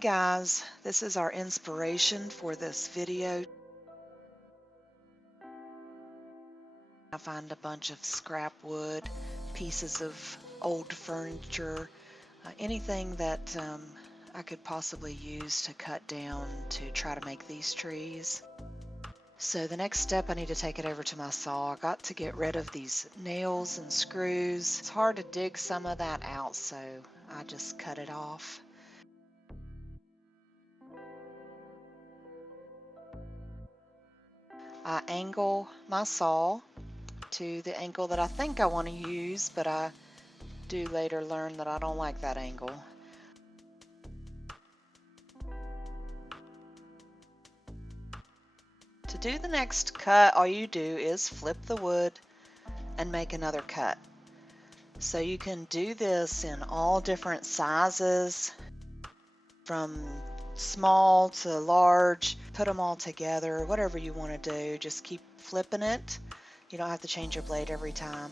guys, this is our inspiration for this video. I find a bunch of scrap wood, pieces of old furniture, anything that I could possibly use to cut down to try to make these trees. So the next step, I need to take it over to my saw. I got to get rid of these nails and screws. It's hard to dig some of that out, so I just cut it off. I angle my saw to the angle that I think I want to use, but I do later learn that I don't like that angle. To do the next cut, all you do is flip the wood and make another cut. So you can do this in all different sizes, from small to large. Put them all together, whatever you want to do. Just keep flipping it. You don't have to change your blade every time.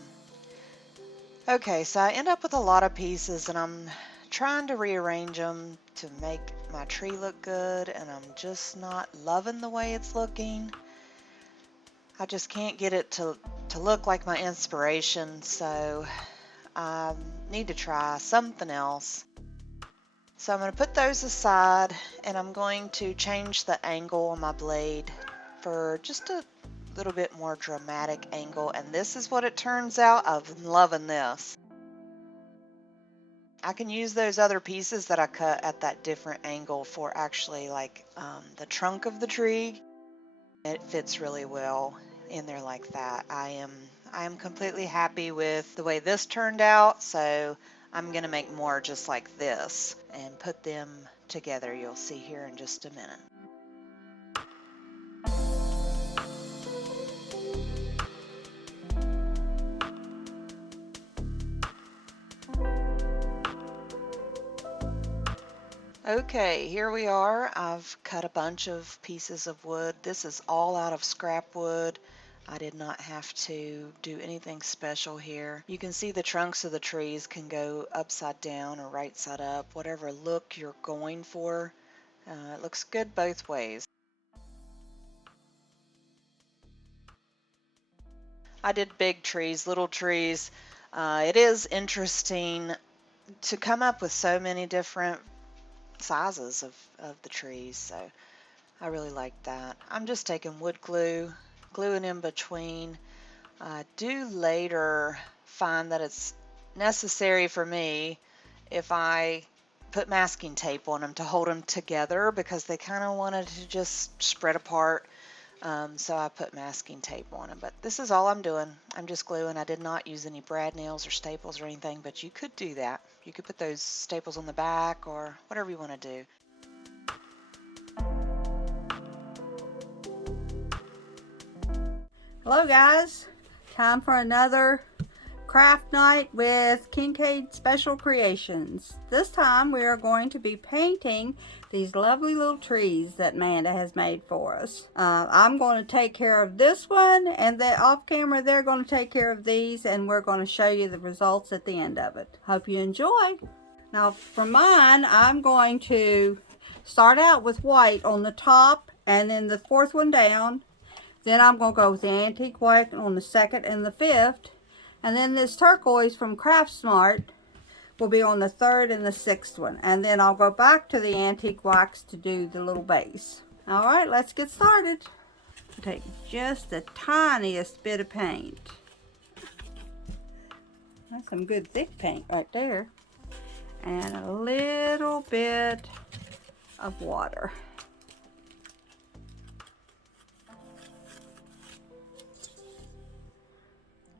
Okay, so I end up with a lot of pieces and I'm trying to rearrange them to make my tree look good, and I'm just not loving the way it's looking. I just can't get it to look like my inspiration, so I need to try something else. So I'm going to put those aside and I'm going to change the angle on my blade for just a little bit more dramatic angle, and this is what it turns out. I'm loving this. I can use those other pieces that I cut at that different angle for actually like the trunk of the tree. It fits really well in there like that. I am completely happy with the way this turned out, so I'm gonna make more just like this and put them together. You'll see here in just a minute. Okay, here we are. I've cut a bunch of pieces of wood. This is all out of scrap wood. I did not have to do anything special here. You can see the trunks of the trees can go upside down or right side up, whatever look you're going for. It looks good both ways. I did big trees, little trees. It is interesting to come up with so many different sizes of the trees, so I really like that. I'm just taking wood glue, gluing in between. I do later find that it's necessary for me if I put masking tape on them to hold them together, because they kind of wanted to just spread apart. So I put masking tape on them, but this is all I'm doing. I'm just gluing. I did not use any brad nails or staples or anything, but you could do that. You could put those staples on the back or whatever you want to do. Hello guys, time for another craft night with Kincaid Special Creations. This time we are going to be painting these lovely little trees that Amanda has made for us. I'm going to take care of this one, and then off camera they're going to take care of these, and we're going to show you the results at the end of it. Hope you enjoy. Now for mine, I'm going to start out with white on the top and then the fourth one down. Then I'm going to go with the antique white on the second and the fifth. And then this turquoise from Craft Smart will be on the third and the sixth one. And then I'll go back to the antique wax to do the little base. Alright, let's get started. Take just the tiniest bit of paint. That's some good thick paint right there. And a little bit of water.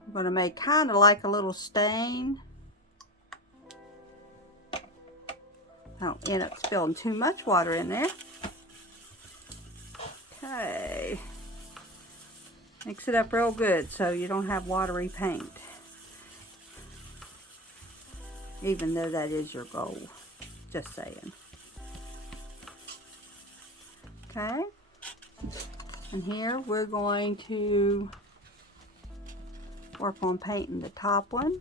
I'm going to make kind of like a little stain. I don't end up spilling too much water in there. Okay. Mix it up real good so you don't have watery paint. Even though that is your goal. Just saying. Okay. And here we're going to work on painting the top one.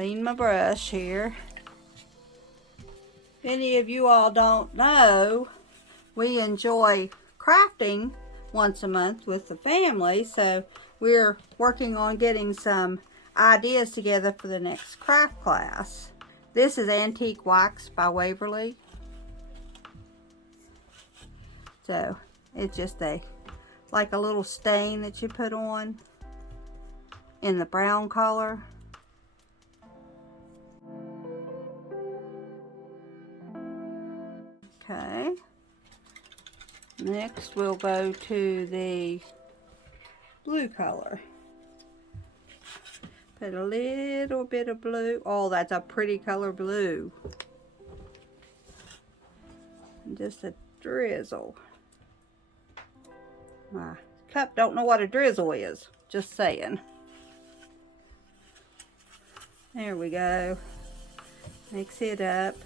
clean my brush here. If any of you all don't know, we enjoy crafting once a month with the family, so we're working on getting some ideas together for the next craft class. This is Antique Wax by Waverly. So it's just like a little stain that you put on in the brown color. Okay. Next we'll go to the blue color. Put a little bit of blue. Oh, that's a pretty color blue. And just a drizzle. My cup don't know what a drizzle is. Just saying. There we go. Mix it up.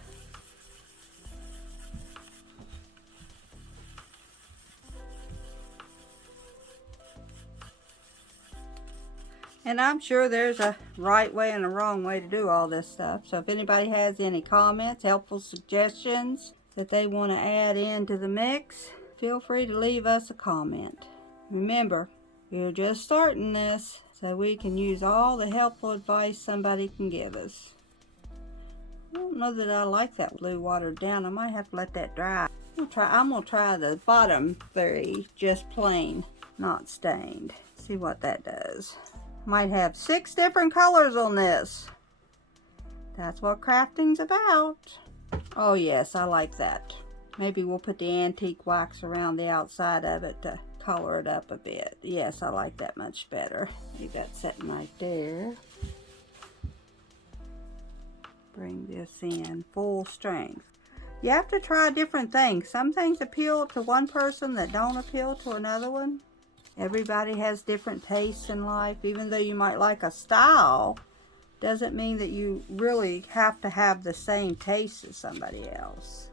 And I'm sure there's a right way and a wrong way to do all this stuff. So if anybody has any comments, helpful suggestions that they want to add into the mix, feel free to leave us a comment. Remember, we're just starting this, so we can use all the helpful advice somebody can give us. I don't know that I like that blue watered down. I might have to let that dry. I'm gonna try the bottom three, just plain, not stained. See what that does. Might have 6 different colors on this. That's what crafting's about. Oh yes, I like that. Maybe we'll put the antique wax around the outside of it to color it up a bit. Yes, I like that much better. Leave that sitting right there. Bring this in full strength. You have to try different things. Some things appeal to one person that don't appeal to another one. Everybody has different tastes in life. Even though you might like a style, doesn't mean that you really have to have the same taste as somebody else.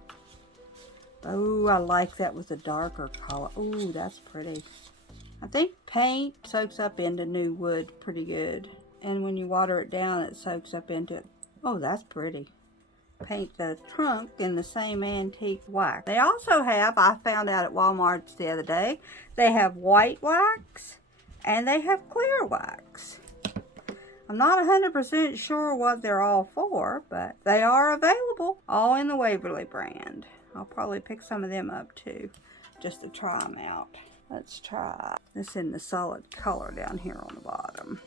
Oh, I like that with a darker color. Oh, that's pretty. I think paint soaks up into new wood pretty good. And when you water it down, it soaks up into it. Oh, that's pretty. Paint the trunk in the same antique wax. They also have, I found out at Walmart the other day, they have white wax and they have clear wax. I'm not 100% sure what they're all for, but they are available, all in the Waverly brand. I'll probably pick some of them up too, just to try them out. Let's try this in the solid color down here on the bottom.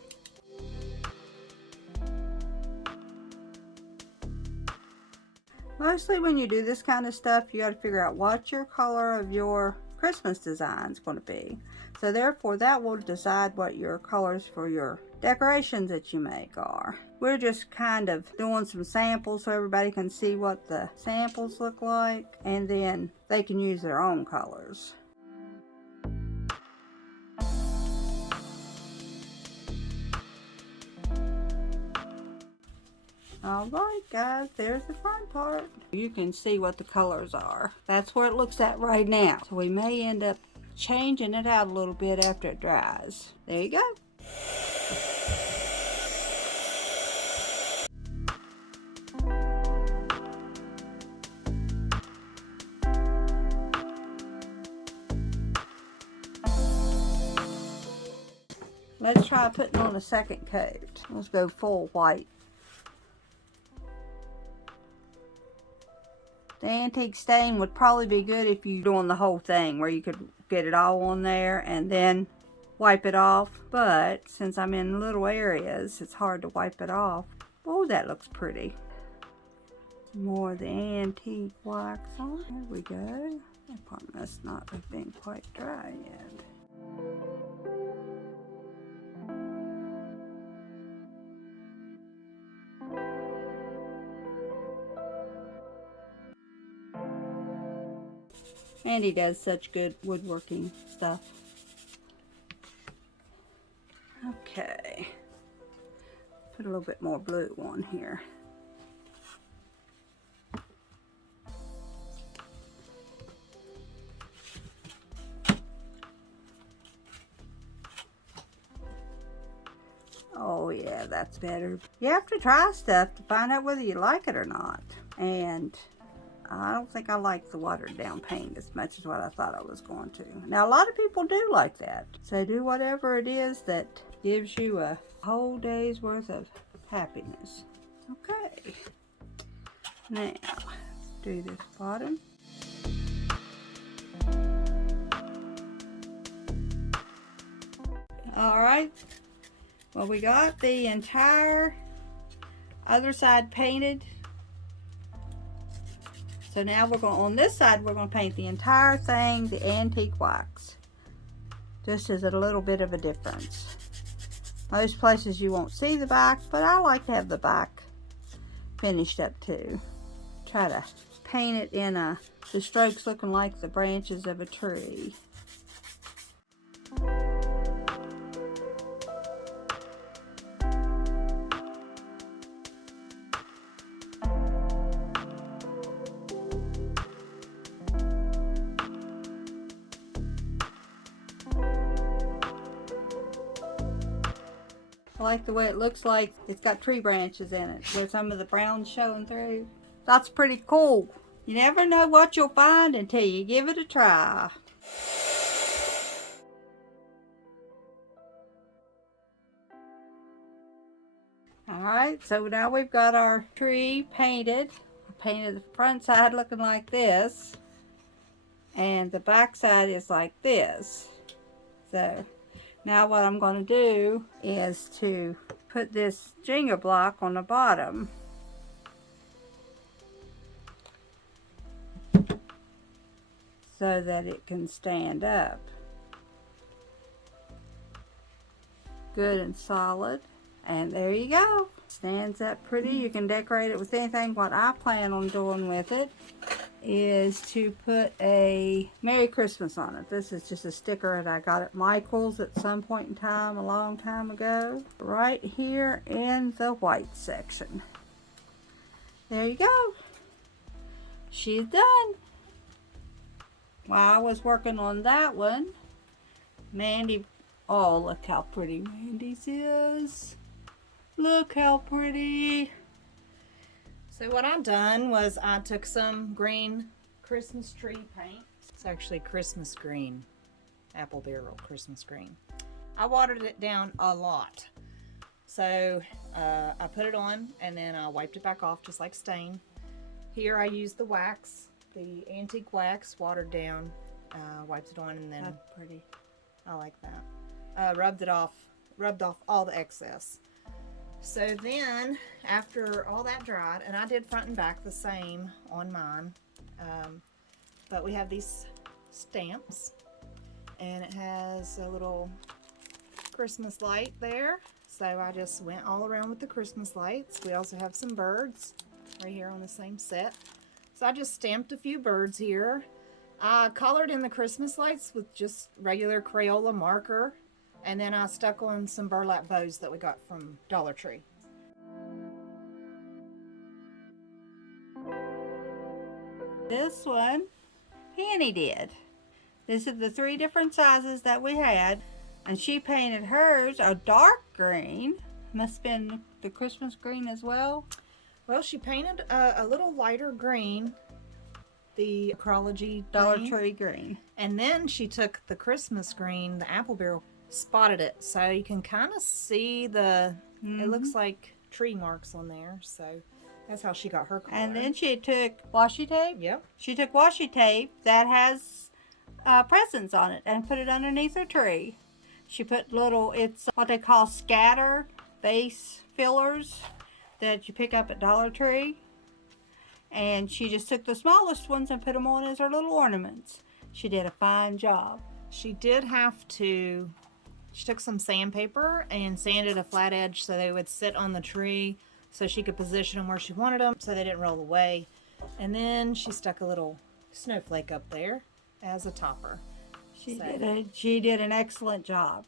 Mostly when you do this kind of stuff, you got to figure out what your color of your Christmas design is going to be. So therefore, that will decide what your colors for your decorations that you make are. We're just kind of doing some samples so everybody can see what the samples look like, and then they can use their own colors. Alright guys, there's the front part. You can see what the colors are. That's where it looks at right now. So we may end up changing it out a little bit after it dries. There you go. Let's try putting on a second coat. Let's go full white. The antique stain would probably be good if you're doing the whole thing, where you could get it all on there and then wipe it off. But since I'm in little areas, it's hard to wipe it off. Oh, that looks pretty. More of the antique wax on. There we go. That part must not have been quite dry yet. Andy does such good woodworking stuff. Okay. Put a little bit more blue on here. Oh yeah, Yeah, that's better. You have to try stuff to find out whether you like it or not. And I don't think I like the watered down paint as much as what I thought I was going to. Now, a lot of people do like that. So do whatever it is that gives you a whole day's worth of happiness. Okay. Now, do this bottom. Alright. Well, we got the entire other side painted. So now we're going, on this side, we're going to paint the entire thing, the antique wax. Just as a little bit of a difference. Most places you won't see the back, but I like to have the back finished up too. Try to paint it in the strokes looking like the branches of a tree. I like the way it looks like it's got tree branches in it where some of the brown's showing through. That's pretty cool. You never know what you'll find until you give it a try. Alright, so now we've got our tree painted. I painted the front side looking like this. And the back side is like this. So now what I'm going to do is to put this Jenga block on the bottom. So that it can stand up. Good and solid. And there you go. Stands up pretty. You can decorate it with anything. What I plan on doing with it is to put a Merry Christmas on it. This is just a sticker that I got at Michael's at some point in time, a long time ago. Right here in the white section. There you go. She's done. While I was working on that one, Mandy, oh, look how pretty Mandy's is. Look how pretty. So what I done was I took some green Christmas tree paint. It's actually Christmas green, apple barrel Christmas green. I watered it down a lot. So I put it on and then I wiped it back off just like stain. Here I used the wax, the antique wax, watered down, wiped it on and then... That's pretty. I like that. Rubbed off all the excess. So then, after all that dried, and I did front and back the same on mine, but we have these stamps, and it has a little Christmas light there. So I just went all around with the Christmas lights. We also have some birds right here on the same set. So I just stamped a few birds here. I colored in the Christmas lights with just regular Crayola marker. And then I stuck on some burlap bows that we got from Dollar Tree. This one, Annie did. This is the 3 different sizes that we had. And she painted hers a dark green. Must have been the Christmas green as well. Well, she painted a little lighter green. The Ecology Dollar green. Tree green. And then she took the Christmas green, the apple barrel, spotted it so you can kind of see the it looks like tree marks on there, so that's how she got her color. And then she took washi tape. Yep. She took washi tape that has presents on it and put it underneath her tree. She put little, it's what they call scatter base fillers that you pick up at Dollar Tree, and she just took the smallest ones and put them on as her little ornaments. She did a fine job. She did have to, she took some sandpaper and sanded a flat edge so they would sit on the tree so she could position them where she wanted them so they didn't roll away. And then she stuck a little snowflake up there as a topper. She did an excellent job.